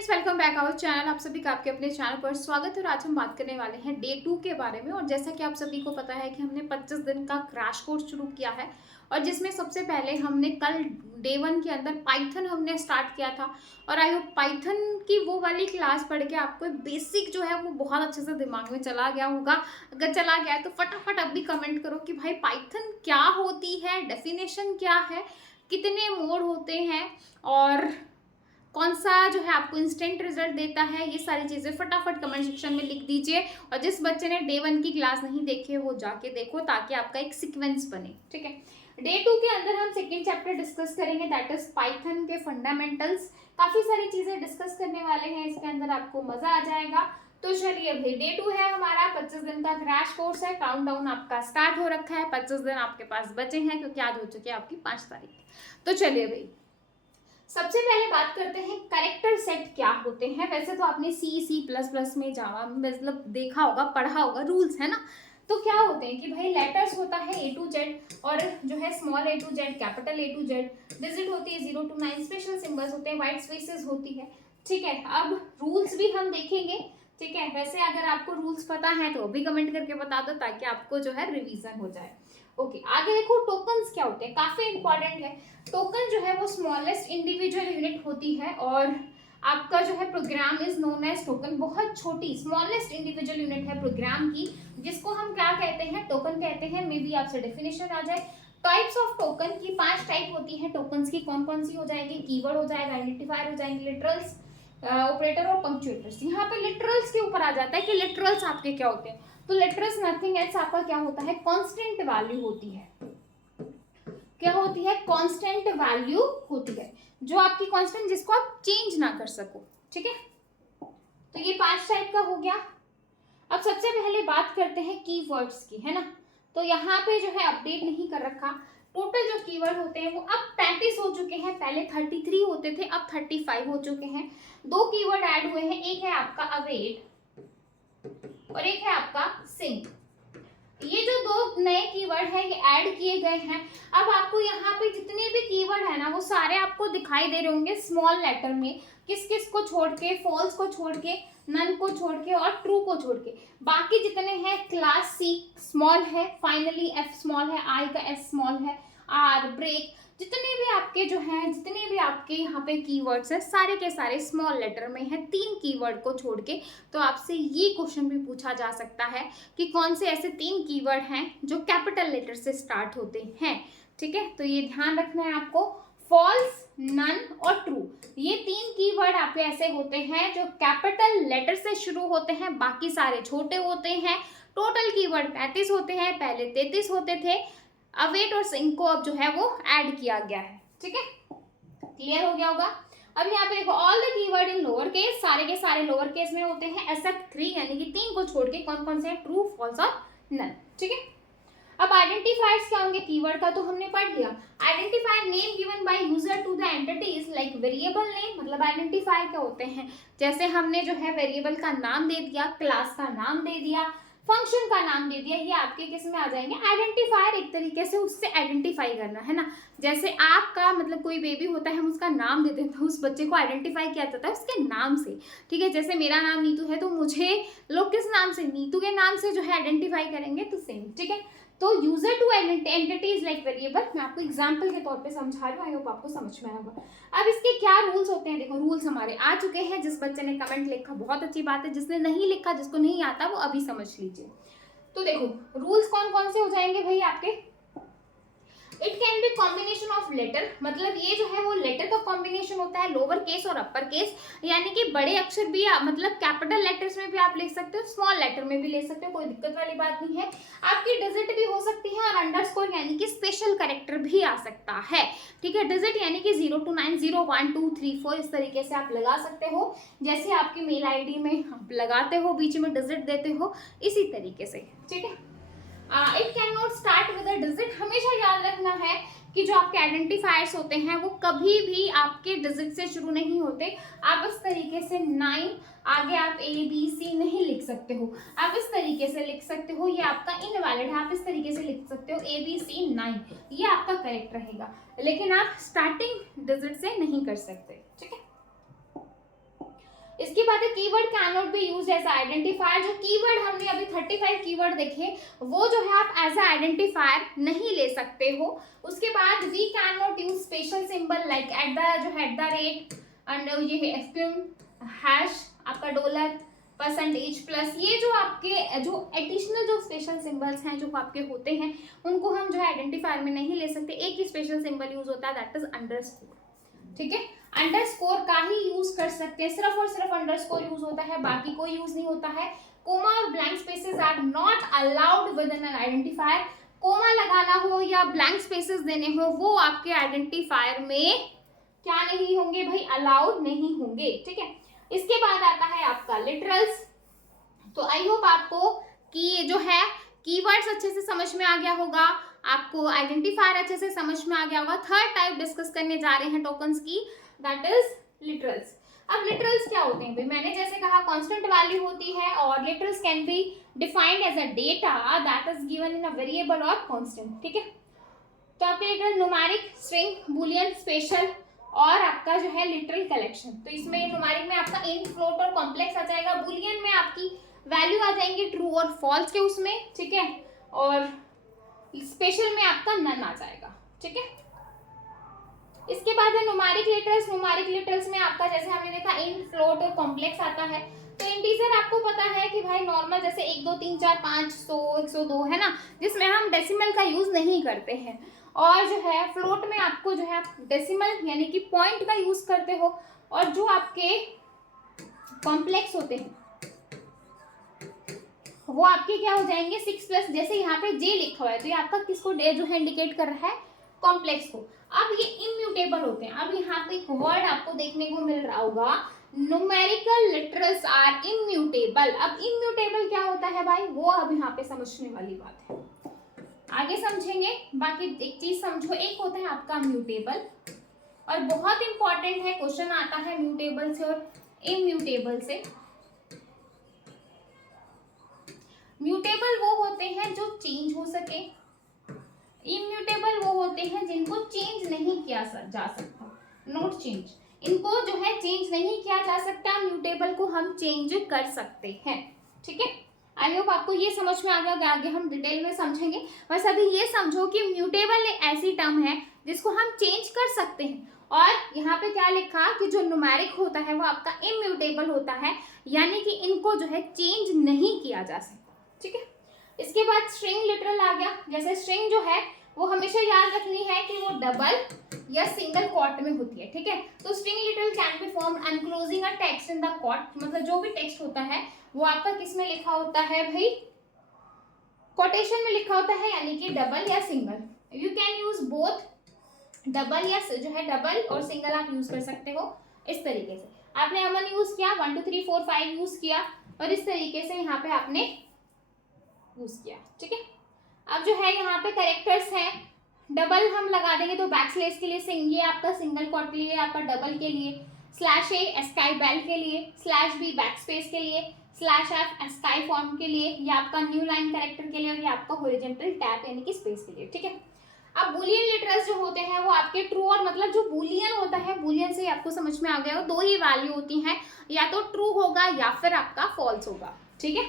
Friends, welcome back our channel. आप सभी का आपके अपने चैनल पर स्वागत है। और आज हम बात करने वाले हैं डे 2 के बारे में। और जैसा कि आप सभी को पता है कि हमने 25 दिन का क्रैश कोर्स शुरू किया है और जिसमें सबसे पहले हमने कल डे 1 के अंदर पाइथन हमने स्टार्ट किया था। और आई होप पाइथन की वो वाली क्लास पढ़ के आपको बेसिक जो है वो बहुत अच्छे से दिमाग में चला गया होगा। अगर चला गया है तो फटाफट अब भी कमेंट करो कि भाई पाइथन क्या होती है, डेफिनेशन क्या है, कितने मोड होते हैं और कौन सा जो है आपको इंस्टेंट रिजल्ट देता है। ये सारी चीज़ें फटाफट कमेंट सेक्शन में लिख दीजिए। और जिस बच्चे ने डे 1 की क्लास नहीं देखी है वो जाके देखो ताकि आपका एक सीक्वेंस बने। ठीक है, डे 2 के अंदर हम सेकेंड चैप्टर डिस्कस करेंगे, दैट इज पाइथन के फंडामेंटल्स। काफ़ी सारी चीज़ें डिस्कस करने वाले हैं इसके अंदर, आपको मज़ा आ जाएगा। तो चलिए भाई, डे 2 है हमारा, 25 दिन का क्रैश कोर्स है। काउंटडाउन आपका स्टार्ट हो रखा है, 25 दिन आपके पास बचे हैं क्योंकि आज हो चुकी है आपकी 5 तारीख। तो चलिए भाई, सबसे पहले बात करते हैं कैरेक्टर सेट क्या होते हैं। वैसे तो आपने C++ में जावा मतलब देखा होगा, पढ़ा होगा, रूल्स है ना। तो क्या होते हैं कि भाई लेटर्स होता है A to Z और जो है small a to Z, capital A to Z, digit होती है 0 to 9, स्पेशल सिंबल्स होते हैं, व्हाइट स्पेसेस होती है। ठीक है, अब रूल्स भी हम देखेंगे। ठीक है, वैसे अगर आपको रूल्स पता है तो भी कमेंट करके बता दो ताकि आपको जो है रिवीजन हो जाए। ओके, आगे देखो टोकन्स क्या होते हैं, काफी इंपॉर्टेंट है। टोकन जो है वो स्मॉलेस्ट इंडिविजुअल यूनिट होती है और आपका जो है program is known as token. बहुत छोटी स्मॉलेस्ट इंडिविजुअल यूनिट है प्रोग्राम की, जिसको हम क्या कहते हैं, टोकन कहते हैं। मे बी आपसे डेफिनेशन आ जाए। टाइप्स ऑफ टोकन की 5 टाइप होती है टोकन्स की। कौन कौन सी हो जाएगी? कीवर्ड हो जाएगा, आइडेंटिफायर हो जाएंगे, लिटरल्स, ऑपरेटर और पंक्चुएटर्स। यहाँ पे लिटरल्स के ऊपर आ जाता है कि लिटरल्स आपके क्या होते हैं। तो लिटरल्स नथिंग एल्स आपका क्या होता है, कांस्टेंट वैल्यू होती है। क्या होती है? कांस्टेंट वैल्यू होती है, जो आपकी कांस्टेंट जिसको आप चेंज ना कर सको। ठीक है, तो ये 5 टाइप का हो गया। अब सबसे पहले बात करते हैं कीवर्ड्स की, है ना। तो यहाँ पे जो है अपडेट नहीं कर रखा। टोटल जो कीवर्ड होते हैं वो अब 35 हो चुके हैं, पहले 33 होते थे, अब 35 हो चुके हैं। 2 कीवर्ड ऐड हुए हैं, एक है आपका अवेट और एक है आपका सिंक। ये जो 2 नए कीवर्ड है ये ऐड किए गए हैं। अब आपको यहाँ पे जितने भी कीवर्ड है ना वो सारे आपको दिखाई दे रहे होंगे स्मॉल लेटर में, किस किस को छोड़ के, फॉल्स को छोड़ के, नन को छोड़ के और ट्रू को छोड़ के। बाकी जितने हैं क्लास C स्मॉल है, फाइनली F स्मॉल है, I का S स्मॉल है, R ब्रेक, जितने भी आपके जो हैं, जितने भी आपके यहाँ पे कीवर्ड्स हैं सारे के सारे स्मॉल लेटर में है, 3 कीवर्ड को छोड़ के। तो आपसे ये क्वेश्चन भी पूछा जा सकता है कि कौन से ऐसे 3 कीवर्ड हैं जो कैपिटल लेटर से स्टार्ट होते हैं। ठीक है, तो ये ध्यान रखना है आपको। फॉल्स, नन और ट्रू, ये 3 कीवर्ड आप ऐसे होते हैं जो कैपिटल लेटर से शुरू होते हैं, बाकी सारे छोटे होते हैं। टोटल कीवर्ड 35 होते हैं, पहले 33 होते थे। अवेट और सिंक को अब जो है वो ऐड किया गया है। ठीक है, क्लियर हो गया होगा। अब यहाँ पे देखो, all the keyword in lower case, सारे के सारे लोअर केस में होते हैं एक्सेप्ट 3, यानी कि 3 को छोड़ के। कौन कौन से हैं? ट्रू, फॉल्स और नन। ठीक है, अब आइडेंटिफायर्स क्या होंगे? कीवर्ड का तो हमने पढ़ लिया। Identifier name given by user to the entities like variable name, मतलब आइडेंटिफायर क्या होते हैं, जैसे हमने जो है वेरिएबल का नाम दे दिया, क्लास का नाम दे दिया, फंक्शन का नाम दे दिया, ये आपके किस में आ जाएंगे? आइडेंटिफायर। एक तरीके से उससे आइडेंटिफाई करना, है ना। जैसे आपका मतलब कोई बेबी होता है, हम उसका नाम देते हैं तो उस बच्चे को आइडेंटिफाई किया जाता है उसके नाम से। ठीक है, जैसे मेरा नाम नीतू है तो मुझे लोग किस नाम से? नीतू के नाम से जो है आइडेंटिफाई करेंगे, तो सेम। ठीक है, तो user two entities like variable, मैं आपको एग्जांपल के तौर पे समझा रही हूँ, आई होप आपको समझ में आएगा। अब इसके क्या रूल्स होते हैं? देखो, रूल्स हमारे आ चुके हैं। जिस बच्चे ने कमेंट लिखा बहुत अच्छी बात है, जिसने नहीं लिखा, जिसको नहीं आता वो अभी समझ लीजिए। तो देखो रूल्स कौन कौन से हो जाएंगे भाई आपके। It can be combination of letter, मतलब ये जो है वो लेटर का कॉम्बिनेशन होता है, लोअर केस और अपर केस, यानी कि बड़े अक्षर भी मतलब कैपिटल लेटर्स में भी आप लिख सकते हो, स्मॉल लेटर में भी ले सकते हो, कोई दिक्कत वाली बात नहीं है। आपकी डिजिट भी हो सकती है और अंडरस्कोर यानी कि स्पेशल कैरेक्टर भी आ सकता है। ठीक है, डिजिट यानी कि 0 to 9, 0 1 2 3 4 इस तरीके से आप लगा सकते हो, जैसे आपकी मेल आईडी में आप लगाते हो, बीच में डिजिट देते हो, इसी तरीके से। ठीक है, it can not start with a digit. हमेशा याद रखना है कि जो आपके आइडेंटिफायर्स होते हैं वो कभी भी आपके डिजिट से शुरू नहीं होते। आप इस तरीके से 9 आगे आप ABC नहीं लिख सकते हो, आप इस तरीके से लिख सकते हो, ये आपका इनवैलिड है। आप इस तरीके से लिख सकते हो ABC 9, ये आपका करेक्ट रहेगा, लेकिन आप स्टार्टिंग डिजिट से नहीं कर सकते। ठीक है, इसके बाद keyword can not be used as identifier. जो कीवर्ड हमने अभी 35 कीवर्ड देखे वो जो है आप एज आइडेंटिफायर नहीं ले सकते हो। उसके बाद we can not use special symbol like at the, जो है @ एंड ये है एफक्यूम, हैश, आपका डॉलर, परसेंटेज प्लस, ये जो आपके जो एडिशनल जो स्पेशल सिंबल्स हैं जो आपके होते हैं उनको हम जो है आइडेंटिफायर में नहीं ले सकते। एक ही स्पेशल सिंबल यूज होता है, दैट इज अंडरस्कोर। ठीक है, अंडरस्कोर का ही यूज कर सकते हैं, सिर्फ और सिर्फ अंडरस्कोर यूज होता है, बाकी कोई यूज नहीं होता है। कोमा और blank spaces are not allowed with an identifier. Comma लगाना हो या ब्लैंक स्पेसेस देने हो वो आपके आइडेंटिफायर में क्या नहीं होंगे भाई, अलाउड नहीं होंगे। ठीक है, इसके बाद आता है आपका लिटरल्स। तो आई होप आपको कि जो है कीवर्ड्स अच्छे से समझ में आ गया होगा, आपको आइडेंटिफायर अच्छे से समझ में आ गया होगा। थर्ड टाइप डिस्कस करने जा रहे हैं टोकन्स की, दैट इज लिटरल्स। अब लिटरल्स क्या होते हैं भाई, मैंने जैसे कहा कांस्टेंट वैल्यू होती है और literals can be defined as a data that is given in a variable और कांस्टेंट। ठीक है, तो आपके literal numeric, string, boolean, special और आपका जो है लिटरल कलेक्शन। तो इसमें न्यूमेरिक में आपका इंट, फ्लोट और कॉम्प्लेक्स आ जाएगा, बुलियन में आपकी वैल्यू आ जाएंगी ट्रू और फॉल्स के उसमें। ठीक है, और स्पेशल में आपका नन आ जाएगा। ठीक है, इसके बाद है न्यूमेरिक लिटरल्स। न्यूमेरिक लिटरल्स में आपका जैसे हमने देखा इंट, फ्लोट और कॉम्प्लेक्स आता है। तो इंटीजर आपको पता है कि भाई नॉर्मल जैसे 1 2 3 4 5 100 102 है ना, जिसमें हम डेसिमल का यूज नहीं करते हैं। और जो है फ्लोट में आपको जो है आप डेसिमल यानी कि पॉइंट का यूज करते हो। और जो आपके कॉम्प्लेक्स होते हैं वो आपके क्या हो जाएंगे 6 प्लस, जैसे यहाँ पे जे लिखा हुआ है तो ये आपका किसको जो है इंडिकेट कर रहा है, कॉम्प्लेक्स को। अब ये इम्यूटेबल होते हैं। अब यहाँ पे एक वर्ड आपको देखने को मिल रहा होगा, न्यूमेरिकल लिटरल्स आर इम्यूटेबल। अब इम्यूटेबल क्या होता है भाई, वो अब यहाँ पे समझने वाली बात है, आगे समझेंगे। बाकी एक चीज समझो, एक होता है आपका म्यूटेबल और बहुत इंपॉर्टेंट है, क्वेश्चन आता है म्यूटेबल से और इम्यूटेबल से। म्यूटेबल वो होते हैं जो चेंज हो सके, इम्यूटेबल वो होते हैं जिनको चेंज नहीं किया जा सकता, नॉट चेंज। इनको जो है चेंज नहीं किया जा सकता, म्यूटेबल को हम चेंज कर सकते हैं। ठीक है, आई होप आपको ये समझ में आ गया, आगे हम डिटेल में समझेंगे। बस अभी ये समझो कि म्यूटेबल एक ऐसी टर्म है जिसको हम चेंज कर सकते हैं। और यहाँ पे क्या लिखा कि जो न्यूमेरिक होता है वो आपका इम्यूटेबल होता है, यानी कि इनको जो है चेंज नहीं किया जा सकता। ठीक है, इसके बाद स्ट्रिंग लिटरल आ गया। जैसे स्ट्रिंग जो है वो हमेशा याद रखनी है कि वो डबल या सिंगल क्वॉट में होती है। ठीक है, तो string literal can be formed enclosing a text in the quote, मतलब जो भी टेक्स्ट होता है वो आपका किस में लिखा होता है भाई, कोटेशन में लिखा होता है, यानी कि डबल या single. You can use both, double या जो है डबल और सिंगल आप यूज कर सकते हो। इस तरीके से आपने अमन यूज किया, 1 2 3 4 5 यूज किया और इस तरीके से यहाँ पे आपने यूज किया। ठीक है, अब जो है यहाँ पे कैरेक्टर्स हैं, डबल हम लगा देंगे तो बैकस्लैश के लिए ये आपका सिंगल क्वॉट के लिए, आपका डबल के लिए, /a स्काई बेल के लिए, /b बैकस्पेस के लिए, /f स्काई फॉर्म के लिए, ये आपका न्यू लाइन कैरेक्टर के लिए और ये आपका हॉरिजॉन्टल टैब यानी कि स्पेस के लिए। ठीक है, अब बुलियन लिटरल्स जो होते हैं वो आपके ट्रू और, मतलब जो बुलियन होता है, बुलियन से आपको समझ में आ गया हो, 2 ही वैल्यू होती हैं, या तो ट्रू होगा या फिर आपका फॉल्स होगा। ठीक है,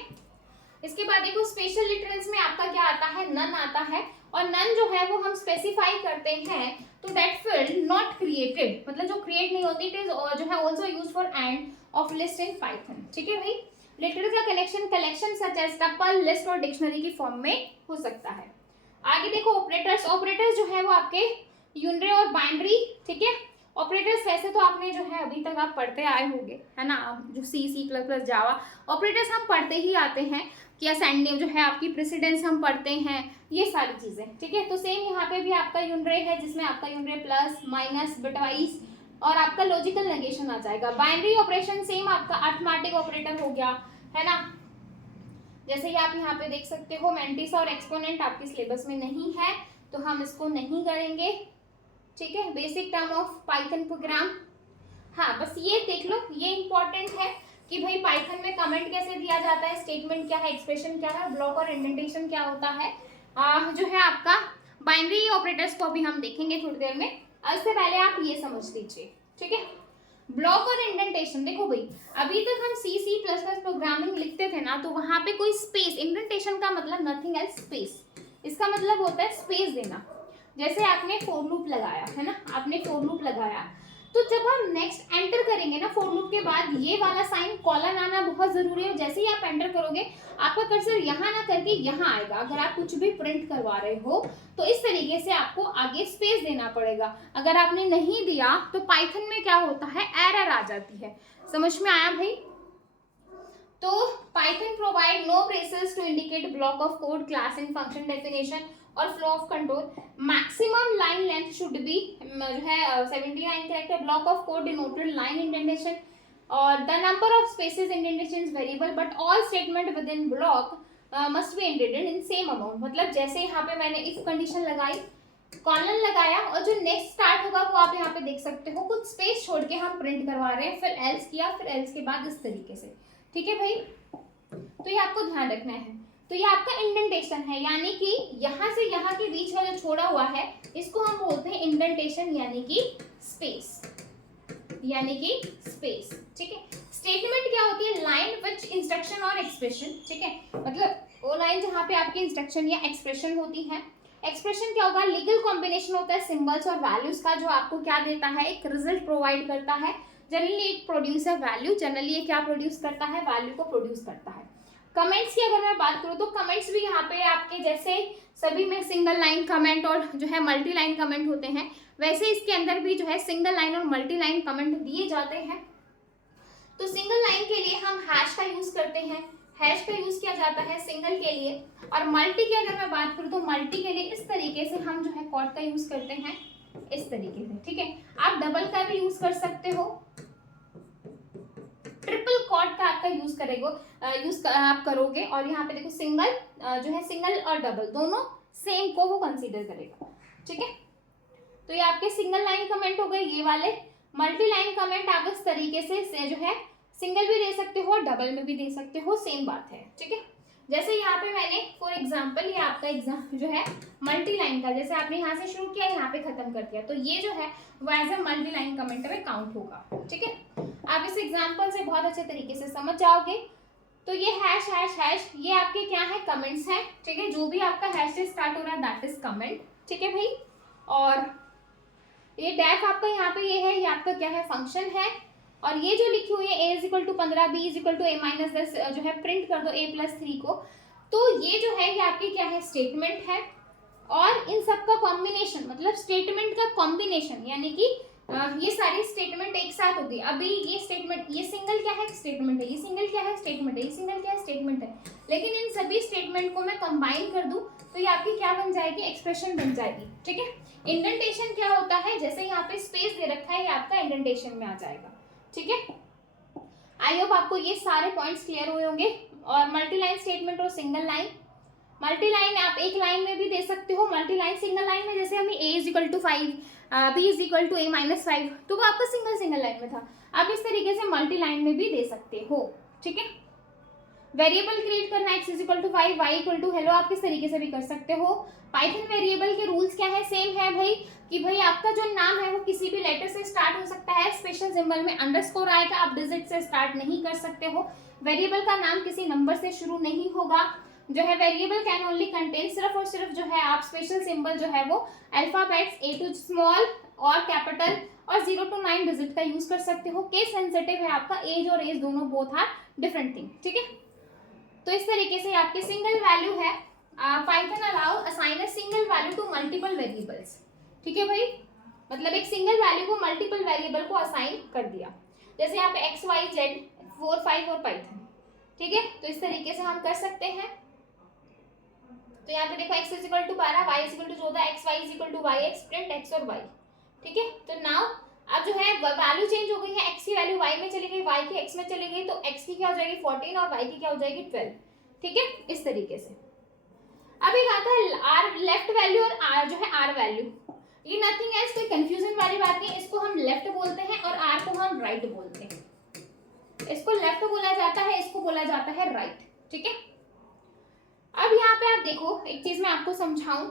इसके बाद देखो स्पेशल लिटरल्स में आपका क्या आता है, नन आता है। और नन जो है वो हम स्पेसिफाई करते हैं तो दैट फील्ड नॉट क्रिएटेड, मतलब जो क्रिएट नहीं होती, इट इज जो है also used for end of list in Python. ठीक है भाई, लिटरल का collection such as tuple, list और डिक्शनरी की फॉर्म में हो सकता है। आगे देखो ऑपरेटर्स। ऑपरेटर्स जो है वो आपके यूनरी और बाइनरी। ठीक है, ऑपरेटर्स वैसे तो आपने जो है अभी तक आप पढ़ते आए होंगे, है ना, जो C++, जावा, ऑपरेटर्स हम पढ़ते ही आते हैं कि असेंडिंग जो है आपकी प्रेसिडेंस हम पढ़ते हैं, ये सारी चीजें। ठीक है, तो सेम यहाँ पे भी आपका यूनरे है जिसमें आपका यूनरे प्लस माइनस बिटवाइज और आपका लॉजिकल नेगेशन आ जाएगा। बाइनरी ऑपरेशन सेम आपका अरिथमेटिक ऑपरेटर हो गया, है ना, जैसे कि आप यहाँ पे देख सकते हो। मेंटिस और एक्सपोनेंट आपके सिलेबस में नहीं है तो हम इसको नहीं करेंगे। ठीक है, basic term of Python programme. हाँ, बस ये देख लो, ये इंपॉर्टेंट है कि भाई पाइथन में कमेंट कैसे दिया जाता है, स्टेटमेंट क्या है, एक्सप्रेशन क्या है, ब्लॉक और इंडेंटेशन क्या होता है। जो है आपका बाइनरी ऑपरेटर्स को अभी हम देखेंगे थोड़ी देर में। इससे पहले आप ये समझ लीजिए। ठीक है, ब्लॉक और इंडेंटेशन, देखो भाई अभी तक हम सी सी प्लस प्लस प्रोग्रामिंग लिखते थे ना, तो वहां पे कोई स्पेस, इंडेंटेशन का मतलब नथिंग एल्स स्पेस, इसका मतलब होता है स्पेस देना। जैसे आपने फॉर लूप लगाया है ना, आपने फॉर लूप लगाया, तो जब हम नेक्स्ट एंटर करेंगे ना फॉर लूप के बाद, ये वाला साइन कॉलन आना बहुत जरूरी है। जैसे ही आप एंटर करोगे आपका कर्सर यहाँ ना करके यहाँ आएगा। अगर आप कुछ भी प्रिंट करवा रहे हो तो इस तरीके से आपको आगे स्पेस देना पड़ेगा। अगर आपने नहीं दिया तो पाइथन में क्या होता है, एरर आ जाती है। समझ में आया भाई? तो Python provide no braces to indicate block of code, class and function definition और flow of control. Maximum line length should be जो है 79 character, block of code denoted line indentation, और the number of spaces indentation is variable but all statement within block must be indented in same amount. मतलब जैसे यहाँ पे मैंने if condition लगाई, colon लगाया, और जो नेक्स्ट स्टार्ट होगा वो आप यहाँ पे देख सकते हो, कुछ स्पेस छोड़ के हम प्रिंट करवा रहे हैं, फिर एल्स किया, फिर एल्स के बाद इस तरीके से। ठीक है भाई, तो ये आपको ध्यान रखना है। तो ये आपका इंडेंटेशन है, यानी कि यहाँ से यहाँ के बीच में जो छोड़ा हुआ है इसको हम बोलते हैं इंडेंटेशन, यानी कि स्पेस, यानी कि स्पेस। ठीक है, स्टेटमेंट क्या होती है, लाइन विच इंस्ट्रक्शन और एक्सप्रेशन। ठीक है, मतलब वो लाइन जहाँ पे आपकी इंस्ट्रक्शन या एक्सप्रेशन होती है। एक्सप्रेशन क्या होगा, लीगल कॉम्बिनेशन होता है सिंबल्स और वैल्यूज का, जो आपको क्या देता है, एक रिजल्ट प्रोवाइड करता है। जनरली एक प्रोड्यूस है वैल्यू, जनरली ये क्या प्रोड्यूस करता है, वैल्यू को प्रोड्यूस करता है। कमेंट्स की अगर मैं बात करूँ तो कमेंट्स भी यहाँ पे आपके जैसे सभी में सिंगल लाइन कमेंट और जो है मल्टी लाइन कमेंट होते हैं, वैसे इसके अंदर भी जो है सिंगल लाइन और मल्टी लाइन कमेंट दिए जाते हैं। तो सिंगल लाइन के लिए हम हैश का यूज करते हैं, हैश का यूज किया जाता है सिंगल के लिए। और मल्टी की अगर मैं बात करूँ तो मल्टी के लिए इस तरीके से हम जो है कॉट का यूज करते हैं, इस तरीके से। ठीक है, आप डबल का भी यूज कर सकते हो, ट्रिपल कॉट का आपका यूज आप करोगे। और यहाँ पे देखो सिंगल जो है, सिंगल और डबल दोनों सेम को वो कंसीडर करेगा। ठीक है, तो ये आपके सिंगल लाइन कमेंट हो गए ये वाले। मल्टी लाइन कमेंट आप इस तरीके से जो है सिंगल भी दे सकते हो, डबल में भी दे सकते हो, सेम बात है। ठीक है, जैसे यहाँ पे मैंने फॉर एग्जांपल ये आपका एग्जाम जो है मल्टी लाइन का, जैसे आपने यहाँ से शुरू किया यहाँ पे खत्म कर दिया, तो ये जो है वो as a multi line comment में काउंट होगा। ठीक है, आप इस एग्जाम्पल से बहुत अच्छे तरीके से समझ जाओगे। तो ये हैश हैश हैश ये आपके क्या है, कमेंट्स हैं। ठीक है, जो भी आपका हैश से स्टार्ट हो रहा है दैट इज कमेंट। ठीक है भाई, और ये डेफ आपका यहाँ पे ये है, ये आपका क्या है, फंक्शन है। और ये जो लिखी हुई है a is equal to 15, b is equal to a minus 10 जो है प्रिंट कर दो a प्लस 3 को, तो ये जो है ये आपकी क्या है, स्टेटमेंट है। और इन सब का कॉम्बिनेशन मतलब स्टेटमेंट का कॉम्बिनेशन, यानी कि ये सारी स्टेटमेंट एक साथ होगी। अभी ये स्टेटमेंट, ये सिंगल क्या है, स्टेटमेंट है, ये सिंगल क्या है, स्टेटमेंट है, ये सिंगल क्या है, स्टेटमेंट है। लेकिन इन सभी स्टेटमेंट को मैं कंबाइन कर दूं तो ये आपकी क्या बन जाएगी, एक्सप्रेशन बन जाएगी। ठीक है, इंडेंटेशन क्या होता है, जैसे यहाँ पे स्पेस दे रखा है ये आपका इंडेंटेशन में आ जाएगा। ठीक है, आई होप आपको ये सारे पॉइंट्स क्लियर हुए होंगे। और मल्टी लाइन स्टेटमेंट और सिंगल लाइन, मल्टी लाइन आप एक लाइन में भी दे सकते हो, मल्टी लाइन सिंगल लाइन में जैसे हमें a is equal to 5, b is equal to a minus 5, तो वो आपका सिंगल लाइन में था। आप इस तरीके से मल्टी लाइन में भी दे सकते हो। ठीक है, वेरिएबल क्रिएट करना x is equal to 5, y equal to hello, आप किस तरीके से भी कर सकते हो। पाइथन वेरिएबल के रूल्स क्या है, सेम है भाई, कि भाई आपका जो नाम है वो किसी भी लेटर से स्टार्ट हो सकता है, स्पेशल सिंबल में अंडरस्कोर आएगा, आप डिजिट से स्टार्ट नहीं कर सकते हो। वेरिएबल का नाम किसी नंबर से शुरू नहीं होगा। जो है वेरिएबल कैन ओनली कंटेन, सिर्फ और सिर्फ जो है आप स्पेशल सिंबल जो है वो अल्फाबेट्स A टू स्मॉल और कैपिटल और 0 to 9 डिजिट का यूज कर सकते हो। केस सेंसिटिव है आपका, एज और एज दोनों बोथ आर डिफरेंट थिंग। ठीक है, तो इस तरीके से आपके सिंगल वैल्यू है, Python allow assign a single value to multiple variables. ठीक है भाई, मतलब एक सिंगल वैल्यू को मल्टीपल वेरिएबल को असाइन कर दिया, जैसे यहाँ पे x y z 4 5 और पाइथन। ठीक है, तो इस तरीके से हम कर सकते हैं। तो यहाँ पे देखो x is equal to 12, y is equal to 14, x y is equal to y x, print x और y। ठीक है, तो नाउ अब जो है वैल्यू चेंज हो गई है, x की वैल्यू y में चली गई, y की x में चली गई, तो x की क्या हो जाएगी 14 और y की क्या हो जाएगी 12। ठीक है, इस तरीके से। अब एक आता है r लेफ्ट वैल्यू और r जो है r वैल्यू, ये नथिंग एल्स, कोई कंफ्यूजन वाली बात नहीं, इसको हम लेफ्ट बोलते हैं और r को हम राइट बोलते हैं। इसको लेफ्ट बोला जाता है, इसको बोला जाता है राइट। ठीक है, अब यहाँ पे आप देखो एक चीज मैं आपको समझाऊं,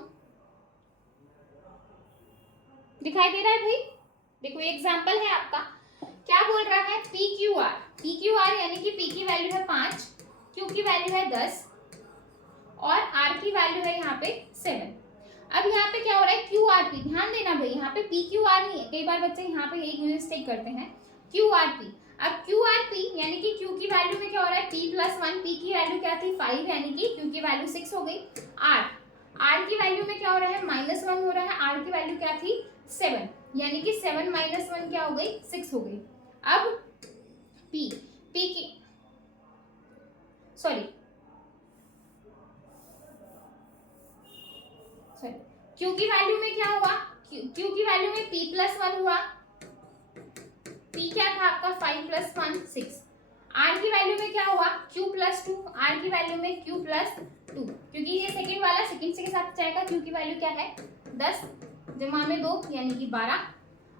दिखाई दे रहा है भाई, देखो ये एग्जांपल है आपका क्या बोल रहा है, P Q R. P Q R यानी कि पी की वैल्यू है 5, क्यू की वैल्यू है 10 और आर की वैल्यू है यहाँ पे 7। अब यहाँ पे क्या हो रहा है, क्यू आर पी, ध्यान देना भाई, यहाँ पे पी क्यू आर नहीं है, कई बार बच्चे यहाँ पे एक मिस्टेक करते हैं, क्यू आर पी। अब क्यू आर पी यानी कि क्यू की वैल्यू में क्या हो रहा है, पी प्लस 1, पी की वैल्यू क्या थी 5 यानी कि क्यू की वैल्यू 6 हो गई। आर, आर की वैल्यू में क्या हो रहा है, -1 हो रहा है, आर की वैल्यू क्या थी 7 यानी कि 7 - 1 क्या हो गई, 6 हो गई। अब पी, पी की सॉरी क्यू की वैल्यू में क्या हुआ, क्यू की वैल्यू में p प्लस 1 हुआ, p क्या था आपका 5 प्लस 1 6। r की वैल्यू में क्या हुआ, q प्लस 2, r की वैल्यू में q प्लस 2, क्योंकि ये सेकंड वाला सेकंड से के साथ जाएगा। q की वैल्यू क्या है 10 जमा में 2 यानी कि 12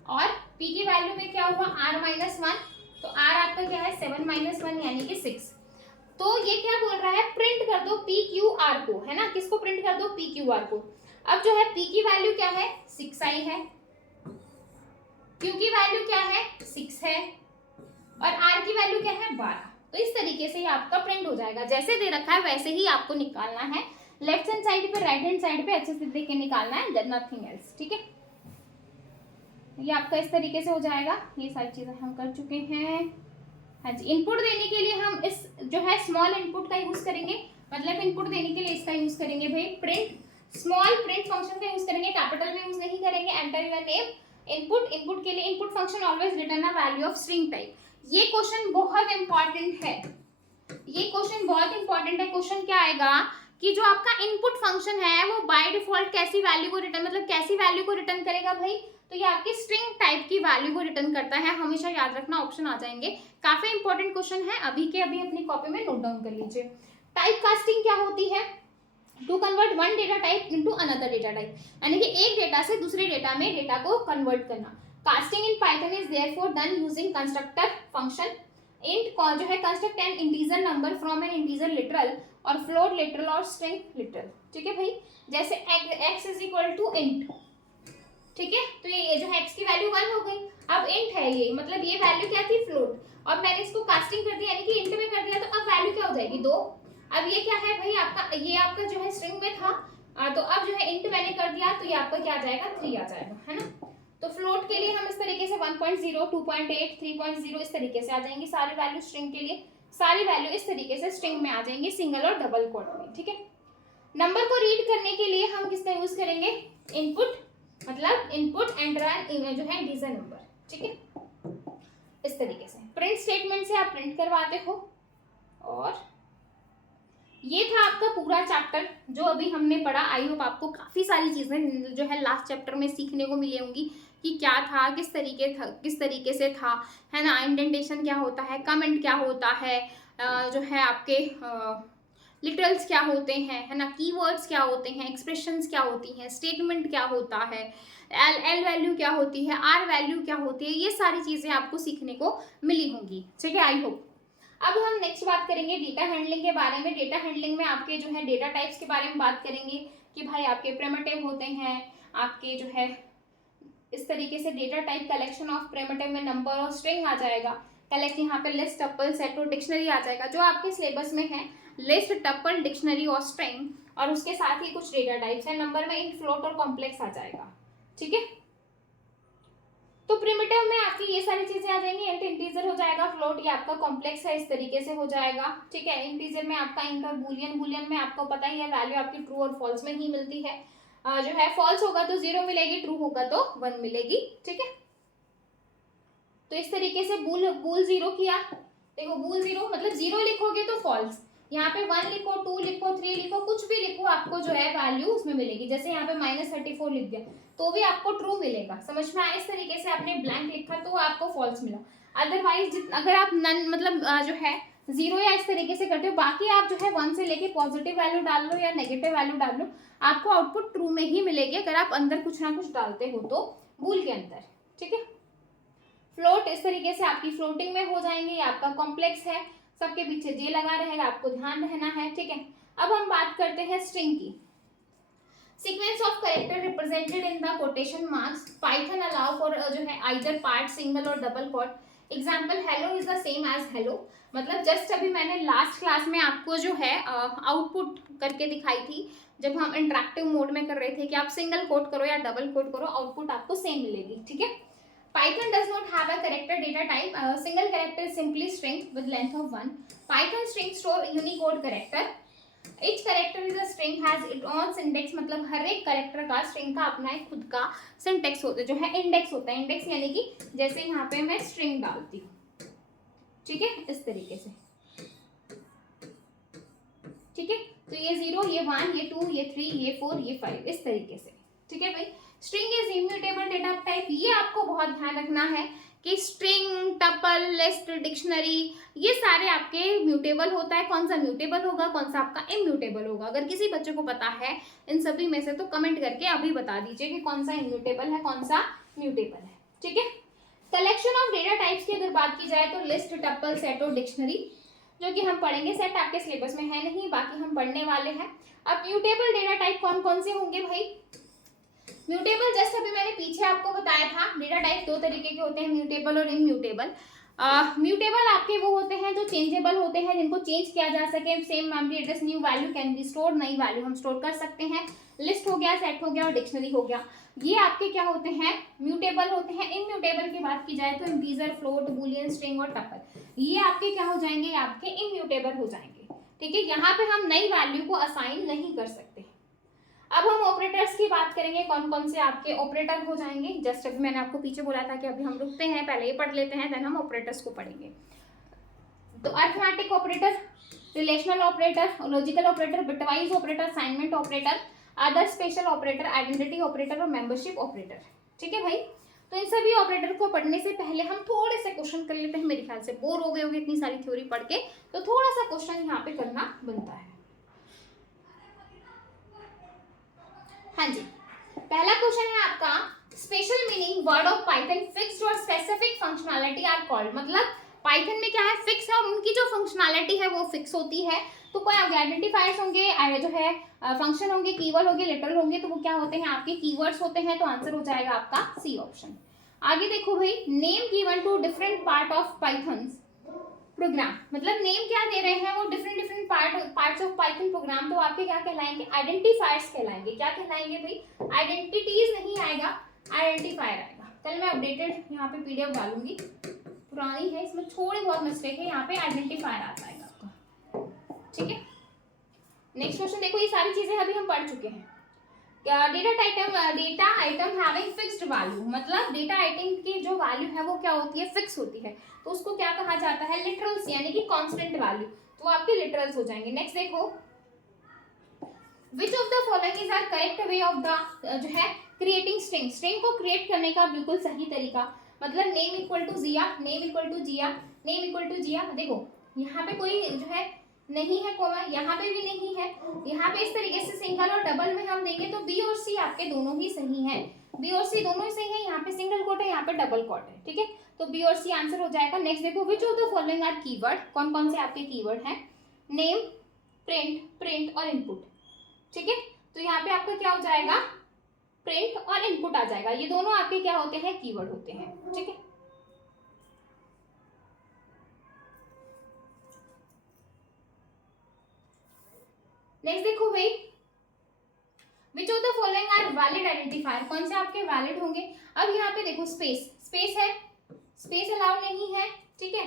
और p की वैल्यू में क्या हुआ r माइनस 1, तो r आपका क्या है 7 - 1 यानी कि 6। तो ये क्या बोल रहा है, प्रिंट कर दो पी क्यू आर को, है ना, किसको प्रिंट कर दो, पी क्यू आर को। अब जो है p की वैल्यू क्या है 6 आई है, q की वैल्यू क्या है 6 है और r की वैल्यू क्या है 12। तो इस तरीके से ये आपका प्रिंट हो जाएगा, जैसे दे रखा है वैसे ही आपको निकालना है, लेफ्ट हैंड साइड पे राइट हैंड साइड पे अच्छे से देख के निकालना है, नथिंग एल्स, ठीक है। ये आपका इस तरीके से हो जाएगा, ये सारी चीजें हम कर चुके हैं। हाँ जी, इनपुट देने के लिए हम इस जो है स्मॉल इनपुट का यूज करेंगे, मतलब इनपुट देने के लिए इसका यूज करेंगे भाई, प्रिंट, स्मॉल प्रिंट फंक्शन का यूज करेंगे, कैपिटल में यूज नहीं करेंगे। Enter your name, input, input के लिए input function always return a value of string type. ये क्वेश्चन बहुत इंपॉर्टेंट है, ये क्वेश्चन बहुत इंपॉर्टेंट है। क्वेश्चन क्या आएगा कि जो आपका इनपुट फंक्शन है वो बाय डिफॉल्ट कैसी वैल्यू को रिटर्न, मतलब कैसी वैल्यू को रिटर्न करेगा भाई, तो ये आपकी स्ट्रिंग टाइप की वैल्यू को रिटर्न करता है, हमेशा याद रखना, ऑप्शन आ जाएंगे। काफी इंपॉर्टेंट क्वेश्चन है, अभी के अभी अपनी कॉपी में नोट डाउन कर लीजिए। टाइप कास्टिंग क्या होती है, to convert one data type into another data type, यानी कि एक डेटा से दूसरे डेटा में डेटा को कन्वर्ट करना। Casting in Python is therefore done using constructor function int, जो है construct an integer number from an integer literal और फ्लोट लिटरल और स्ट्रिंग लिटरल, ठीक है भाई। जैसे x is equal to int, ठीक है, तो ये जो है x की वैल्यू 1 हो गई, अब इंट है ये, मतलब ये वैल्यू क्या थी फ्लोट, और मैंने इसको कास्टिंग कर दिया यानी कि इंट में कर दिया, तो अब वैल्यू क्या हो जाएगी 2। अब ये क्या है भाई आपका, ये आपका जो है स्ट्रिंग में था, तो अब जो है इंट मैंने कर दिया, तो ये आपका क्या आ जाएगा 3 आ जाएगा, है ना। तो फ्लोट के लिए हम इस तरीके से 1.0, 2.8, 3.0 इस तरीके से आ जाएंगी सारी वैल्यू स्ट्रिंग के लिए, सारी वैल्यू इस तरीके से स्ट्रिंग में आ जाएंगी, सिंगल और डबल कोट में, ठीक है। नंबर को रीड करने के लिए हम किसका यूज करेंगे, इनपुट, मतलब इनपुट एंटर एन जो है इंटीजर नंबर, ठीक है। इस तरीके से प्रिंट स्टेटमेंट से आप प्रिंट करवाते हो। और ये था आपका पूरा चैप्टर जो अभी हमने पढ़ा। आई होप आपको काफी सारी चीजें जो है लास्ट चैप्टर में सीखने को मिली होंगी कि क्या था, किस तरीके से था, है ना। इंडेंटेशन क्या होता है, कमेंट क्या होता है, जो है आपके लिटरल्स क्या होते हैं, है ना, कीवर्ड्स क्या होते हैं, एक्सप्रेशंस क्या होती हैं, स्टेटमेंट क्या होता है, एल वैल्यू क्या होती है, आर वैल्यू क्या होती है, ये सारी चीजें आपको सीखने को मिली होंगी, ठीक है, आई होप। अब हम नेक्स्ट बात करेंगे डेटा हैंडलिंग के बारे में। डेटा हैंडलिंग में आपके जो है डेटा टाइप्स के बारे में बात करेंगे कि भाई आपके प्रिमिटिव होते हैं, आपके जो है इस तरीके से data type collection of primitive में नंबर और स्ट्रिंग आ जाएगा, कलेक्ट यहाँ पे लिस्ट, टपल, सेट और डिक्शनरी आ जाएगा, जो आपके सिलेबस में है लिस्ट, टपल, डिक्शनरी और स्ट्रिंग, और उसके साथ ही कुछ डेटा टाइप्स है, नंबर में इंट, फ्लोट और कॉम्प्लेक्स आ जाएगा, ठीक है। तो प्रिमिटिव में आपकी ये सारी चीजें आ जाएंगी, इंट इंटीजर हो जाएगा, फ्लोट ये आपका कॉम्प्लेक्स है, इस तरीके से हो जाएगा, ठीक है। इंटीजर में आपका इंट और बूलियन, बूलियन में आपको पता ही है वैल्यू आपकी ट्रू और फॉल्स में ही मिलती है, जो है फॉल्स होगा तो 0 मिलेगी, ट्रू होगा तो 1 मिलेगी, ठीक है। तो इस तरीके से बूल 0 किया, देखो बूल 0 मतलब 0 लिखोगे तो फॉल्स, यहाँ पे 1 लिखो, 2 लिखो, 3 लिखो, कुछ भी लिखो आपको जो है वैल्यू उसमें मिलेगी। जैसे यहाँ पे -34 लिख दिया तो भी आपको ट्रू मिलेगा, समझ में आया। इस तरीके से आपने ब्लैंक लिखा तो आपको फॉल्स मिला। अदरवाइज अगर आप नन मतलब जो है 0 या इस तरीके से करते हो, बाकी आप जो है 1 से लेके पॉजिटिव वैल्यू डाल लो या नेगेटिव वैल्यू डाल लो, आपको आउटपुट ट्रू में ही मिलेगी अगर आप अंदर कुछ ना कुछ डालते हो तो बूल के अंदर, ठीक है। फ्लोट इस तरीके से आपकी फ्लोटिंग में हो जाएंगे, ये आपका कॉम्प्लेक्स है, सबके पीछे जे लगा रहेगा, आपको ध्यान रहना है, ठीक है। अब हम बात करते हैं स्ट्रिंग की। Sequence of character represented in the quotation marks, Python allow for जो है आइदर पार्ट, सिंगल और double quote. Example hello is the same as hello, मतलब जस्ट अभी मैंने लास्ट क्लास में आपको जो है आउटपुट करके दिखाई थी, जब हम इंटरेक्टिव मोड में कर रहे थे कि आप सिंगल कोट करो या डबल कोट करो, आउटपुट आपको सेम मिलेगी, ठीक है। Python does not have a character data type, single character is simply string with length of 1। Python string store Unicode character, each character is a string has its own syntax, मतलब हर एक character का string का अपना एक खुद का syntax होता है, जो है इंडेक्स होता है। इंडेक्स यानी कि जैसे यहाँ पे मैं स्ट्रिंग डालती हूँ, ठीक है, इस तरीके से, ठीक है। तो ये 0, ये 1, ये 2, ये 3, ये 4, ये 5, इस तरीके से, ठीक है भाई। String is immutable data type, ये आपको बहुत ध्यान रखना है कि स्ट्रिंग, टपल, लिस्ट, डिक्शनरी, ये सारे आपके म्यूटेबल होता है। कौन सा म्यूटेबल होगा, कौन सा आपका इम्यूटेबल होगा। अगर किसी बच्चे को पता है इन सभी में से तो कमेंट करके अभी बता दीजिए कि कौन सा इम्यूटेबल है, कौन सा म्यूटेबल है, ठीक है। कलेक्शन ऑफ डेटा टाइप्स की अगर बात की जाए तो लिस्ट, टपल, सेट और डिक्शनरी, जो कि हम पढ़ेंगे। सेट आपके सिलेबस में है नहीं, बाकी हम पढ़ने वाले हैं। अब म्यूटेबल डेटा टाइप कौन कौन से होंगे भाई। म्यूटेबल जस्ट अभी मैंने पीछे आपको बताया था, डेटा टाइप दो तरीके के होते हैं, म्यूटेबल और इम्यूटेबल। म्यूटेबल आपके वो होते हैं जो चेंजेबल होते हैं, जिनको चेंज किया जा सके। Same memory address, new value can be stored, नई वैल्यू हम स्टोर कर सकते हैं। लिस्ट हो गया, सेट हो गया और डिक्शनरी हो गया, ये आपके क्या होते हैं, म्यूटेबल होते हैं। इम्यूटेबल की बात की जाए तो इंटीजर, फ्लोट, बूलियन, स्ट्रिंग और टपल, ये आपके क्या हो जाएंगे, आपके इम्यूटेबल हो जाएंगे, ठीक है। यहाँ पे हम नई वैल्यू को असाइन नहीं कर सकते। अब हम ऑपरेटर्स की बात करेंगे, कौन कौन से आपके ऑपरेटर हो जाएंगे। जस्ट अभी मैंने आपको पीछे बोला था कि अभी हम रुकते हैं, पहले ये पढ़ लेते हैं, देन हम ऑपरेटर्स को पढ़ेंगे। तो arithmetic operator, relational operator, logical operator, bitwise operator, assignment operator, other special operator, identity operator और मेंबरशिप ऑपरेटर, ठीक है भाई। तो इन सभी ऑपरेटर को पढ़ने से पहले हम थोड़े से क्वेश्चन कर लेते हैं। मेरे ख्याल से बोर हो गए होंगे इतनी सारी थ्योरी पढ़ के, तो थोड़ा सा क्वेश्चन यहाँ पे करना बनता है। हाँ जी, पहला क्वेश्चन है आपका, special meaning word of Python fixed और स्पेसिफिक फंक्शनैलिटी आर कॉल्ड, मतलब पाइथन में क्या है, फिक्स है और उनकी जो फंक्शनैलिटी है वो फिक्स होती है। तो कोई आइडेंटिफायर्स होंगे, जो है फंक्शन होंगे, कीवर्ड होंगे, लेटर होंगे, तो वो क्या होते हैं, आपके कीवर्ड्स होते हैं। तो आंसर हो जाएगा आपका सी ऑप्शन। आगे देखो भाई, name given to different part of Python program, मतलब नेम क्या दे रहे हैं वो different parts of Python program, तो आपके क्या कहलाएंगे, आइडेंटिफायर्स कहलाएंगे। क्या कहलाएंगे भाई, आइडेंटिटीज नहीं आएगा, आइडेंटिफायर आएगा। कल मैं अपडेटेड यहाँ पे पीडीएफ डालूंगी, पुरानी है, इसमें थोड़ी बहुत मिस्टेक है, यहाँ पे आइडेंटिफायर आता है आपका, ठीक है। नेक्स्ट क्वेश्चन देखो, ये सारी चीजें अभी हम पढ़ चुके हैं। Data atom having fixed value, मतलब डेटा आइटम की जो वैल्यू है वो क्या होती है, फिक्स होती है, तो उसको क्या कहा जाता है, लिटरल्स, यानी कि कांस्टेंट वैल्यू, तो आपके लिटरल्स हो जाएंगे। नेक्स्ट देखो, which of the following is are correct way of the, जो है क्रिएटिंग स्ट्रिंग, स्ट्रिंग को क्रिएट करने का बिल्कुल सही तरीका, मतलब name equal to Jiya, name equal to Jiya, name equal to Jiya. देखो यहाँ पे कोई जो है नहीं है कोमा, यहाँ पे भी नहीं है, यहाँ पे इस तरीके से सिंगल और डबल में हम देंगे तो बी और सी आपके दोनों ही सही हैं, बी और सी दोनों ही सही है। यहाँ पे सिंगल कोट है, यहाँ पे डबल कोट है, ठीक है, तो बी और सी आंसर हो जाएगा। नेक्स्ट देखो, which of the following are keyword, कौन कौन से आपके कीवर्ड हैं, नेम, प्रिंट, प्रिंट और इनपुट, ठीक है। तो यहाँ पे आपका क्या हो जाएगा, प्रिंट और इनपुट आ जाएगा, ये दोनों आपके क्या होते हैं, कीवर्ड होते हैं, ठीक है। नेक्स्ट देखो भाई, which of the following are valid identifier, कौन से आपके वैलिड होंगे। अब यहाँ पे देखो, स्पेस, स्पेस है, स्पेस अलाउड नहीं है, ठीक है।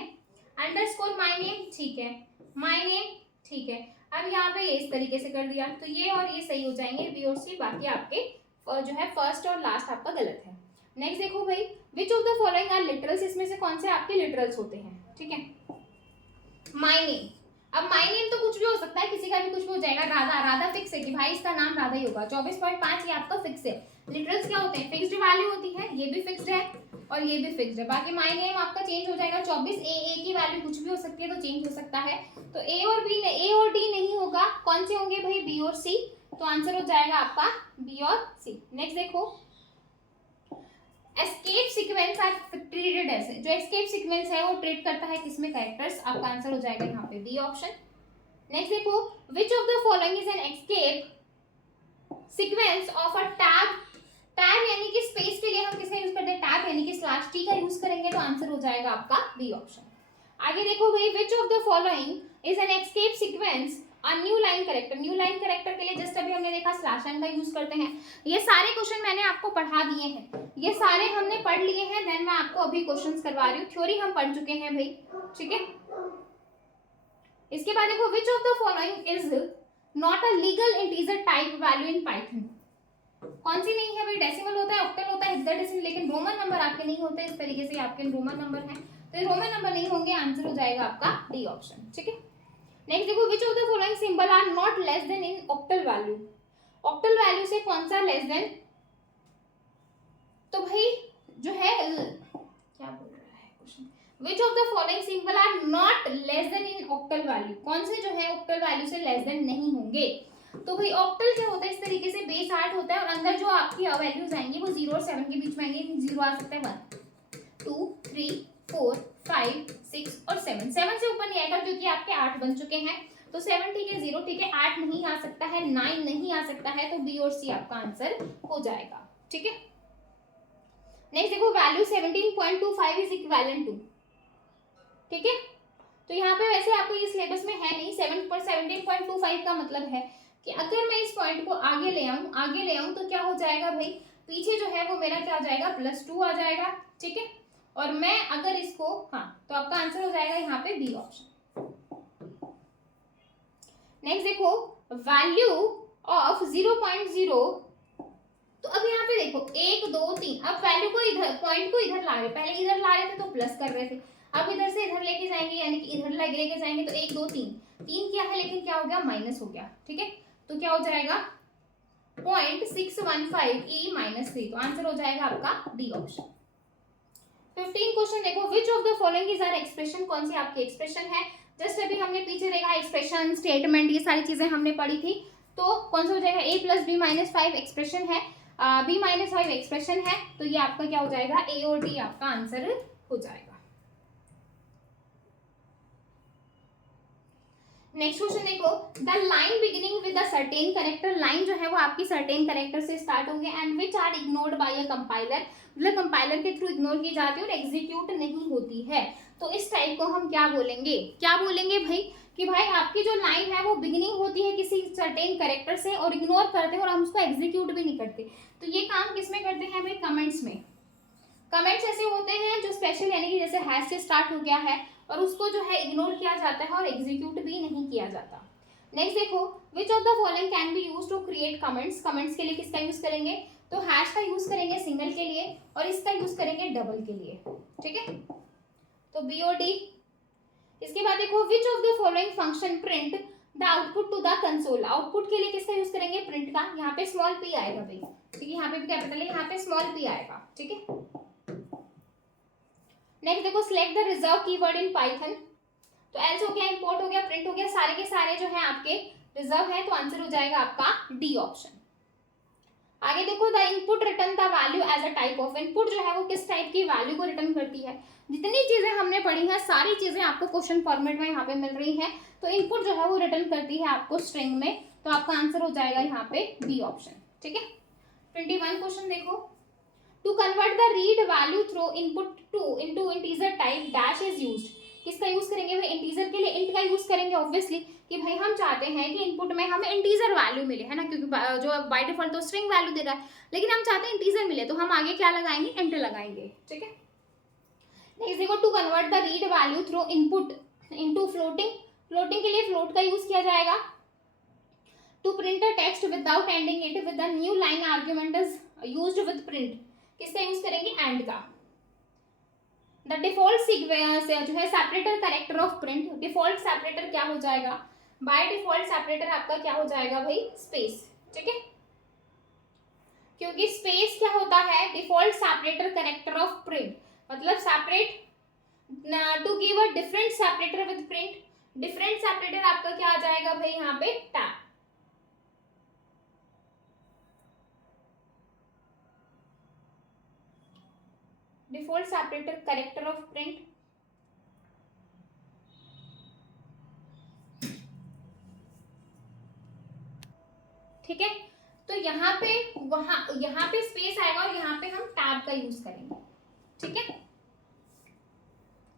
अंडरस्कोर माय नेम, ठीक है, माय नेम, ठीक है। अब यहाँ पे इस तरीके से कर दिया, तो ये और ये सही हो जाएंगे, बी और सी, बाकी आपके जो है फर्स्ट और लास्ट आपका गलत है। नेक्स्ट देखो भाई, which of the following are literals, इसमें से कौन से आपके लिटरल्स होते हैं, ठीक है। माय नेम, अब माय नेम तो कुछ भी हो सकता है, किसी का भी कुछ भी हो जाएगा। राधा, राधा फिक्स है कि भाई इसका नाम राधा ही होगा, 24.5 ये आपका फिक्स है। लिटरल्स क्या होते हैं, फिक्स्ड वैल्यू होती है, ये भी फिक्स्ड है और ये भी फिक्स्ड है। बाकी माय नेम आपका चेंज हो जाएगा, 24, ए की वैल्यू कुछ भी हो सकती है तो चेंज हो सकता है, तो ए और बी, ए और डी नहीं होगा, कौन से होंगे भाई, बी और सी, तो आंसर हो जाएगा आपका बी और सी। नेक्स्ट देखो, escape sequence are treated as, जो एस्केप सीक्वेंस है वो ट्रीट करता है किसमें, कैरेक्टर्स, आपका आंसर हो जाएगा यहाँ पे बी ऑप्शन। नेक्स्ट देखो, which of the following is an escape sequence of a tag tab यानी कि स्पेस के लिए हम किसका यूज करते हैं, टैब यानी कि स्लैश टी का यूज करेंगे, तो आंसर हो जाएगा आपका बी ऑप्शन। आगे देखो भाई, which of the following is an escape sequence a new line character. New line character के लिए जस्ट अभी हमने देखा स्लैश एन का यूज करते हैं। ये सारे क्वेश्चन मैंने आपको पढ़ा दिए हैं, ये सारे हमने पढ़ लिए हैं, देन मैं आपको अभी क्वेश्चंस करवा रही हूँ। थ्योरी हम पढ़ चुके हैं भाई, ठीक है। इसके बाद देखो, which of the following is not a legal integer type value in Python. कौन सी नहीं है भाई, डेसिमल होता है, ऑक्टल होता है, हेक्साडेसिमल, लेकिन रोमन नंबर आपके नहीं होते। इस तरीके से आपके रोमन नंबर हैं, तो ये रोमन नंबर नहीं होंगे, आंसर हो जाएगा आपका डी ऑप्शन, ठीक है। नेक्स्ट देखो, which of the following symbol are not less than in octal value. Octal value से कौन सा लेस देन, तो भाई जो है क्या बोल रहा है question, which of the following symbol are not less than in octal value, कौन से जो है ऑक्टल वैल्यू से लेस देन नहीं होंगे। तो भाई ऑक्टल क्या होता है, इस तरीके से बेस 8 होता है और अंदर जो आपकी वैल्यूज आएंगी वो 0 और 7 के बीच में आएंगे। 0 आ सकता है 1 2 3 4 5 6 और 7, 7 से ऊपर नहीं आएगा क्योंकि आपके 8 बन चुके हैं, तो 7 ठीक है, 0 ठीक है, 8 नहीं आ सकता है, 9 नहीं आ सकता है, तो बी और सी आपका आंसर हो जाएगा, ठीक है। नेक्स्ट देखो, वैल्यू 17.25 इज इक्विवेलेंट टू, ठीक है। तो यहाँ पे वैसे आपको ये सिलेबस में है नहीं, 17.25 का मतलब है कि अगर मैं इस पॉइंट को आगे ले आऊं तो क्या हो जाएगा भाई, पीछे जो है वो मेरा क्या आ जाएगा, +2 आ जाएगा, ठीक है। और मैं अगर इसको, हाँ, तो आपका आंसर हो जाएगा यहाँ पे बी ऑप्शन। नेक्स्ट देखो, वैल्यू ऑफ 0.0, तो अब यहाँ पे देखो 1 2 3, अब वैल्यू को इधर, पॉइंट को इधर ला रहे, पहले इधर ला रहे थे तो प्लस कर रहे थे, अब इधर से इधर लेके जाएंगे यानी कि इधर लेके जाएंगे, तो 1 2 3, 3 क्या है लेकिन क्या हो गया, माइनस हो गया, ठीक है। तो क्या हो जाएगा 0.615 e -3, तो आंसर हो जाएगा आपका डी ऑप्शन। 15 क्वेश्चन देखो, which of the following is are expression, कौन सी आपकी एक्सप्रेशन है। जस्ट अभी हमने पीछे देखा एक्सप्रेशन, स्टेटमेंट, ये सारी चीजें हमने पढ़ी थी, तो कौन सा हो जाएगा, a + b - 5 एक्सप्रेशन है, b - 5 एक्सप्रेशन है, तो ये आपका क्या हो जाएगा, ए और डी आपका आंसर हो जाएगा। नेक्स्ट क्वेश्चन देखो, the line beginning with a certain character, line जो है वो आपकी सर्टेन करेक्टर से स्टार्ट होंगे, and which are ignored by a compiler, मतलब कंपाइलर के थ्रू इग्नोर की जाती है और एग्जीक्यूट नहीं होती है, तो इस टाइप को हम क्या बोलेंगे, क्या बोलेंगे भाई, कि भाई आपकी जो लाइन है वो बिगिनिंग होती है किसी सर्टेन करेक्टर से और इग्नोर करते हैं और हम उसको एग्जीक्यूट भी नहीं करते, तो ये काम किसमें करते हैं भाई, कमेंट्स में। कमेंट्स ऐसे होते हैं जो स्पेशल यानी कि जैसे हैश से स्टार्ट हो गया है और उसको जो है इग्नोर किया जाता है और एग्जीक्यूट भी नहीं किया जाता। नेक्स्ट देखो, which of the following can be used to create comments, comments के लिए किसका यूज करेंगे, तो हैश का यूज करेंगे सिंगल के लिए और इसका यूज करेंगे डबल के लिए, ठीक है, तो बी और डी। इसके बाद देखो, which of the following function print the output to the console, output के लिए किसका यूज करेंगे, प्रिंट का, यहाँ पे स्मॉल पी आएगा भाई, ठीक है, यहाँ पे भी कैपिटल है, यहाँ पे स्मॉल पी आएगा, ठीक है। नेक्स्ट देखो, select the reserve keyword in Python, तो एल्स हो गया, इंपोर्ट हो गया, प्रिंट हो गया, सारे के सारे जो है आपके रिजर्व है, तो आंसर हो जाएगा आपका डी ऑप्शन। आगे देखो, the input return the value as a type of, input जो है वो किस टाइप की वैल्यू को रिटर्न करती है। जितनी चीजें हमने पढ़ी हैं सारी चीजें आपको क्वेश्चन फॉर्मेट में यहाँ पे मिल रही हैं, तो इनपुट जो है वो रिटर्न करती है आपको स्ट्रिंग में, तो आपका आंसर हो जाएगा यहाँ पे बी ऑप्शन, ठीक है। 21 क्वेश्चन देखो, to convert the read value through input to into integer type dash is used, किसका यूज करेंगे भाई, इंटीजर के लिए इंट का यूज करेंगे ऑब्वियसली, कि भाई हम चाहते हैं कि इनपुट में हमें इंटीजर वैल्यू मिले, है ना, क्योंकि जो बाय डिफॉल्ट तो स्ट्रिंग वैल्यू दे रहा है, लेकिन हम चाहते हैं इंटीजर मिले, तो हम आगे क्या लगाएंगे, इंट लगाएंगे, ठीक है। नेक्स्ट देखो, to convert the read value through input into floating, floating के लिए फ्लोट का यूज किया जाएगा। To print a text without ending it with the new line argument is used with print, किसका यूज करेंगे, एंड का। The default sequence जो है separator character of print, default separator क्या हो जाएगा, बाय डिफॉल्ट सेपरेटर आपका क्या हो जाएगा भाई, स्पेस, ठीक है, क्योंकि स्पेस क्या होता है, default separator character of print, मतलब separate to give a different separator with print, different separator आपका क्या आ जाएगा भाई यहाँ पे, tab. Default separator character of print, ठीक है। तो यहाँ पे स्पेस आएगा और यहाँ पे हम टैब का यूज करेंगे, ठीक है।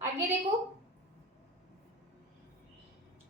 आगे देखो,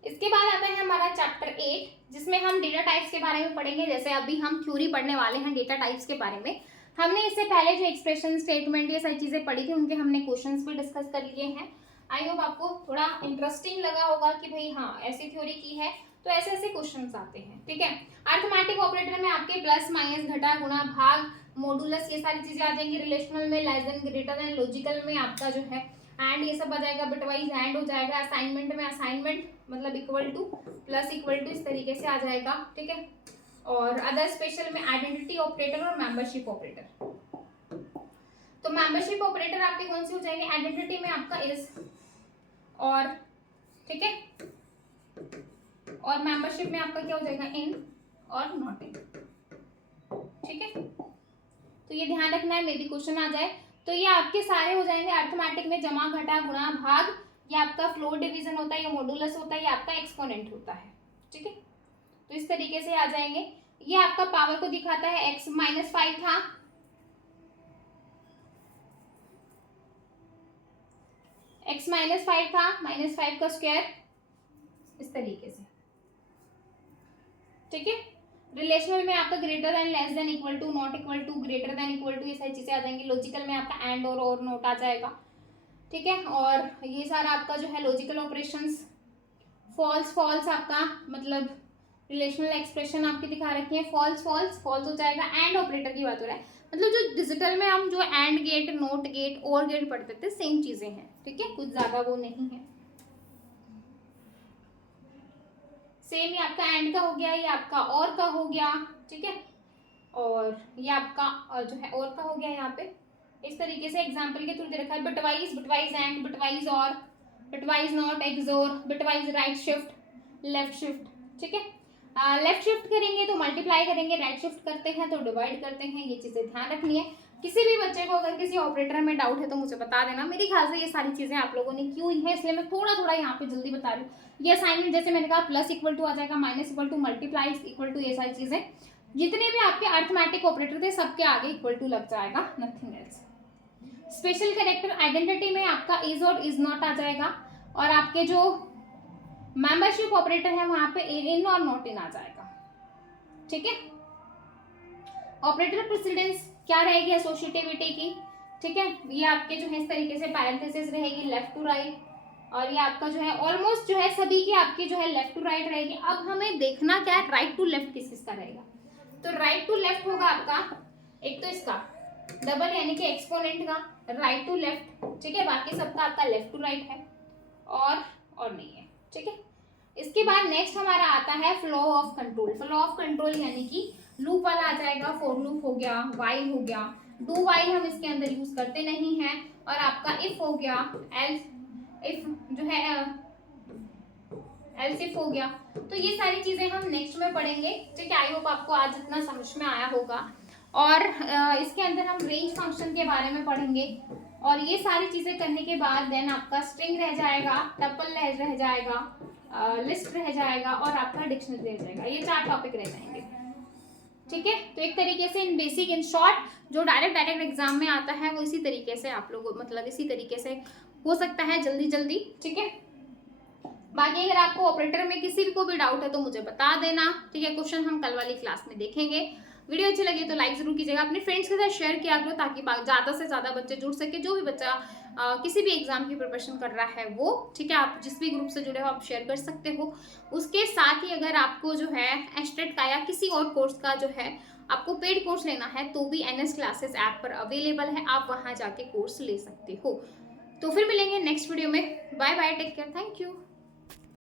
इसके बाद आता है हमारा चैप्टर 8 जिसमें हम डेटा टाइप्स के बारे में पढ़ेंगे। जैसे अभी हम थ्योरी पढ़ने वाले हैं डेटा टाइप्स के बारे में। हमने इससे पहले जो एक्सप्रेशन, स्टेटमेंट, ये सारी चीजें पढ़ी थी उनके हमने क्वेश्चंस भी डिस्कस कर लिए हैं। आई होप आपको थोड़ा इंटरेस्टिंग लगा होगा कि भाई हाँ ऐसी थ्योरी की है तो ऐसे ऐसे क्वेश्चंस आते हैं, ठीक है। अरिथमेटिक ऑपरेटर में आपके प्लस, माइनस, घटा, गुणा, भाग, मॉडुलस, ये सारी चीजें आ जाएंगी। रिलेशनल में less than, greater than, logical में आपका जो है एंड, ये सब आ जाएगा। बिटवाइज एंड हो जाएगा। असाइनमेंट में असाइनमेंट मतलब equal to, plus equal to, इस तरीके से आ जाएगा, ठीक है। और अदर स्पेशल में आइडेंटिटी ऑपरेटर और मेंबरशिप ऑपरेटर। तो मेंबरशिप ऑपरेटर आपके कौन से हो जाएंगे? आइडेंटिटी में आपका इज और, ठीक है, और मेंबरशिप में आपका क्या हो जाएगा? इन और नॉट इन, ठीक है। तो ये ध्यान रखना है, मे बी क्वेश्चन आ जाए। तो ये आपके सारे हो जाएंगे अरिथमेटिक में जमा, घटा, गुणा, भाग। ये आपका फ्लोर डिवीजन होता है, ये मॉडुलस होता है, ये आपका एक्सपोनेंट होता है, ठीक है। तो इस तरीके से आ जाएंगे। ये आपका पावर को दिखाता है, x -5 था, x -5 था, -5 का स्क्वायर, इस तरीके से, ठीक है। रिलेशनल में आपका greater than, less than, equal to, not equal to, greater than, equal to, ये सारी चीजें आ जाएंगी। लॉजिकल में आपका एंड और नोट आ जाएगा, ठीक है। और ये सारा आपका जो है लॉजिकल ऑपरेशंस। फॉल्स फॉल्स आपका मतलब रिलेशनल एक्सप्रेशन आपकी दिखा रखी है, फॉल्स फॉल्स फॉल्स हो जाएगा। एंड ऑपरेटर की बात हो रहा है, मतलब जो डिजिटल में हम जो एंड गेट, नोट गेट, और गेट पढ़ते थे, सेम चीजें हैं, ठीक है, कुछ ज्यादा वो नहीं है। सेम ही आपका एंड का हो गया, ये आपका और का हो गया, ठीक है। और ये आपका जो है और का हो गया यहाँ पे। इस तरीके से एग्जाम्पल के थ्रू दे रखा है। Bitwise, bitwise and, bitwise or, bitwise not, XOR, bitwise right shift, left shift, ठीक है। लेफ्ट शिफ्ट करेंगे तो मल्टीप्लाई करेंगे, राइट शिफ्ट करते हैं तो डिवाइड करते हैं, ये चीजें ध्यान रखनी है। किसी भी बच्चे को अगर किसी ऑपरेटर में डाउट है तो मुझे बता देना। मेरे ख्याल से ये सारी चीजें आप लोगों ने की हुई है, इसलिए मैं थोड़ा थोड़ा यहाँ पे जल्दी बता रही हूँ। ये असाइनमेंट जैसे मैंने कहा, प्लस इक्वल टू आ जाएगा, minus equal to, multiply equal to, ये सारी चीजें जितने भी आपके अरिथमेटिक ऑपरेटर थे सबके आगे इक्वल टू लग जाएगा, nothing else. Special character identity में आपका इज और इज नॉट आ जाएगा, और आपके जो मेंबरशिप ऑपरेटर है वहां पे इन और नॉट इन आ जाएगा, ठीक है। ऑपरेटर प्रेसिडेंस क्या रहेगी? एसोसिएटिविटी की, ठीक है। ये आपके जो है इस तरीके से पैरेंथेसिस रहेगी, लेफ्ट टू राइट, और ये आपका जो है ऑलमोस्ट जो है सभी की आपकी जो है लेफ्ट टू राइट रहेगी। अब हमें देखना क्या है, राइट टू लेफ्ट किस किसका रहेगा। तो राइट टू लेफ्ट होगा आपका एक तो इसका डबल यानी कि एक्सपोनेंट का राइट टू लेफ्ट, ठीक है। बाकी सबका आपका लेफ्ट टू राइट है और नहीं है, ठीक है। इसके बाद नेक्स्ट हमारा आता है flow of control. Flow of control यानी कि लूप वाला आ जाएगा, फॉर लूप हो गया, वाइल हो गया। डू वाइल हम इसके अंदर यूज करते नहीं हैं, और आपका इफ हो गया, एल्स इफ जो है एल्स इफ हो गया। तो ये सारी चीजें हम नेक्स्ट में पढ़ेंगे, ठीक है। आई होप आपको आज इतना समझ में आया होगा। और इसके अंदर हम रेंज फंक्शन के बारे में पढ़ेंगे, और ये सारी चीजें करने के बाद देन आपका स्ट्रिंग रह जाएगा, टपल रह जाएगा, लिस्ट रह जाएगा, और आपका डिक्शनरी रह जाएगा। ये 4 टॉपिक रह जाएंगे, ठीक है। तो एक तरीके से इन बेसिक, इन शॉर्ट जो डायरेक्ट एग्जाम में आता है वो इसी तरीके से आप लोग मतलब इसी तरीके से हो सकता है जल्दी, ठीक है। बाकी अगर आपको ऑपरेटर में किसी को भी डाउट है तो मुझे बता देना, ठीक है। क्वेश्चन हम कल वाली क्लास में देखेंगे। वीडियो अच्छी लगी तो लाइक जरूर कीजिएगा, अपने फ्रेंड्स के साथ शेयर किया करो ताकि ज़्यादा से ज़्यादा बच्चे जुड़ सके। जो भी बच्चा किसी भी एग्जाम की प्रिपरेशन कर रहा है वो, ठीक है, आप जिस भी ग्रुप से जुड़े हो आप शेयर कर सकते हो। उसके साथ ही अगर आपको जो है एस्टेट का या किसी और कोर्स का जो है आपको पेड कोर्स लेना है तो भी NS क्लासेस ऐप पर अवेलेबल है, आप वहाँ जाके कोर्स ले सकते हो। तो फिर मिलेंगे नेक्स्ट वीडियो में। Bye bye, take care, thank you.